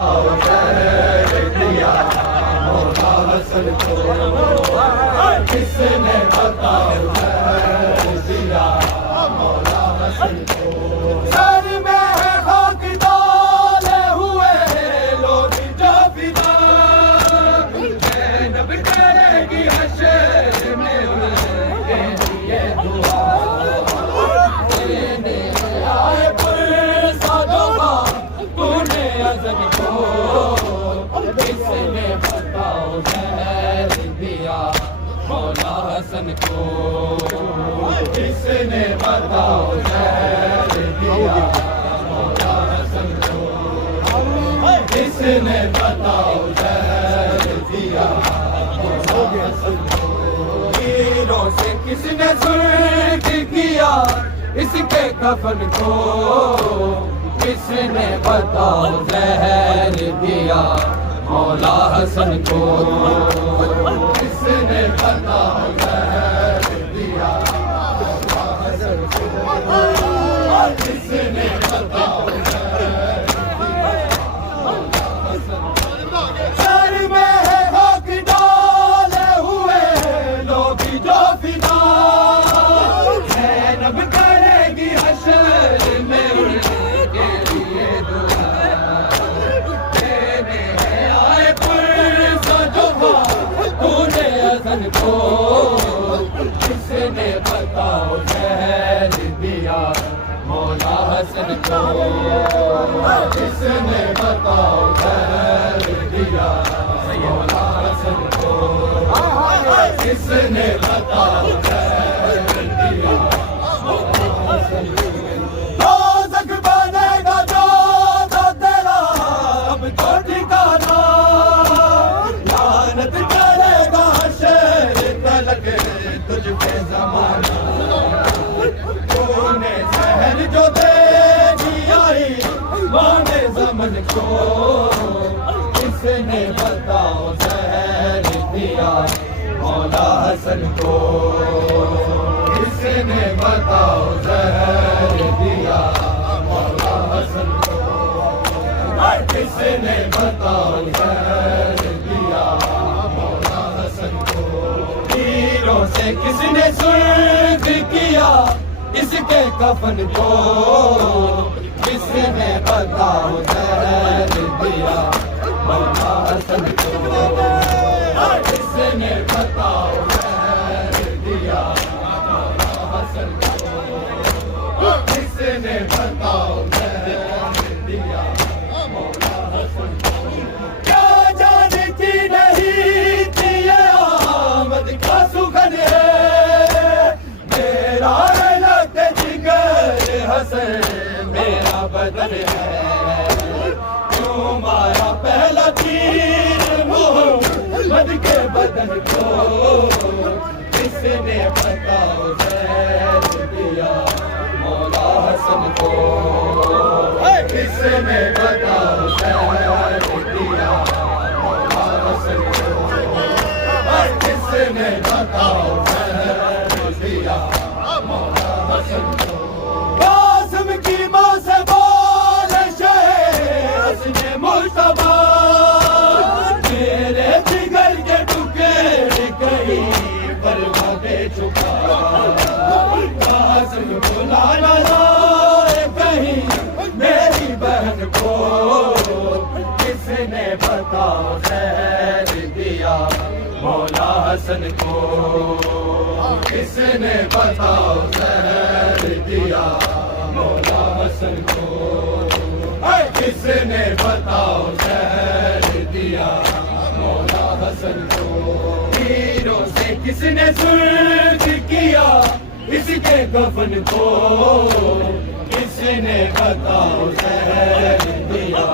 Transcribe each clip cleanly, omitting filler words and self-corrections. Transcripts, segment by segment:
دیا مولا حسن کو کس نے بتاؤ دیا مولا حسن کو سر میں ہے خاک ڈالے ہوئے لوگ جو فدا زینب کرے گی حشر میں ان کے لیے دعا دینے آئے پر سادوبا تو نے ازل کو کس نے بتاؤ زہر دیا مولا حسن کو کس نے بتاؤ زہر دیا مولا حسن کو کس نے بتاؤ زہر دیا مولا حسن کو تیروں سے کس نے سرخ کیا اس کے کفن کو کس نے بتاؤ زہر دیا مولا حسن کو کس نے بتاؤ زہر دیا مولا حسن کو کس نے بتاؤ زہر دیا مولا حسن کو سر میں ہے خاک ڈالے ہوئے لوگ جو فدا زینب کرے گی حشر میں ان کے لیے دعا دینے آئے پر سجدہ تو نے حسن کو کس نے بتاؤ زہر دیا مولا حسن کو کس نے بتاؤ زہر دیا مولا حسن کو کس نے بتاؤ زہر دیا مولا حسن کو دوزخ بنے گا جو تیرا اب تو ٹھکانا لعنت کرے گا حشر تلک تجھ پہ زمانہ تو نے زہر جو دے دی آئی مانے زمن کو کس نے بتاؤ زہر دیا مولا حسن کو کس نے بتاؤ زہر دیا مولا حسن کو کس نے بتاؤ زہر دیا مولا حسن کو تیروں سے کس نے سرخ کیا اس کے کفن کو کس نے بتاؤ زہر دیا مولا حسن کو کس نے بتاؤ زہر دیا مولا حسن کو کس نے بتاؤ زہر دیا مولا حسن کو کیا جانتی نہیں تھی یہ آمد کا سخن ہے میرا لگتے جگر حسن میرا بدن ہے تمہارا پہلا تیر محمد کے بدن کو کس نے بتاؤ زہر دیا مولا حسن کو کس نے بتاؤ زہر دیا مولا حسن کو کس نے بتاؤ زہر دیا مولا حسن کو قاسم کی ماں سے بول حسن مصطفیٰ میرے جگر کے ٹکڑے کہیں پروا دے چکا قاسم بلانا لائے کہیں میری بہن کو کس نے بتاؤ زہر دیا مولا حسن کو کس نے بتاؤ زہر دیا مولا حسن کو کس نے بتاؤ زہر دیا مولا حسن کو تیروں سے کس نے سرخ کیا اس کے کفن کو کس نے بتاؤ زہر دیا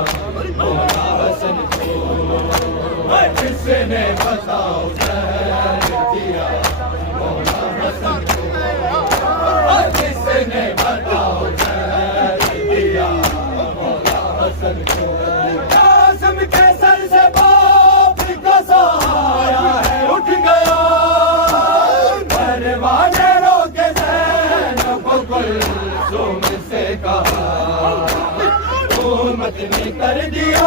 مولا حسن کو کس نے بتاؤ زہر دیا مولا حسن کو کس نے بتاؤ زہر دیا مولا حسن کو قاسم کے سر سے باپ کا سایہ ہے اٹھ گیا پروانے روکے زینب کو کلثوم سے کہا حکومت نے کر دیا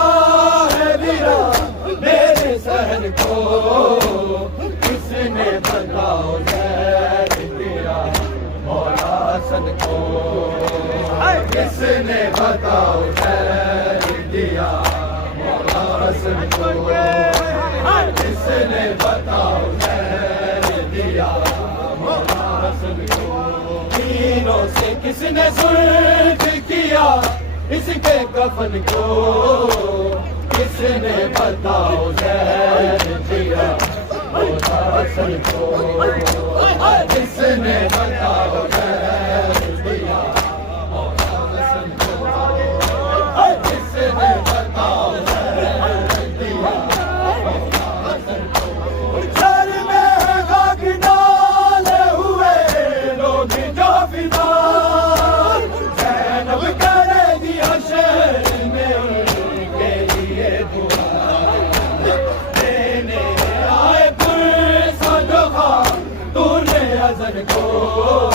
بتاؤ خیر دیا مولا حسن کو کس نے بتاؤ خیر دیا مولا حسن کو تینوں سے کس نے سلجھ کیا اس کے کفن کو کس نے بتاؤ خیر دیا مولا حسن کو کس نے بتاؤ خیر دیا مولا حسن کو کس نے بتاؤ خیر دیا مولا حسن کو سر میں خاک ڈالے ہوئے لوگ جو فدا زینب کرے گی حشر میں ان کے لیے دعا دینے آئے پرسا جو خان تو نے حسن کو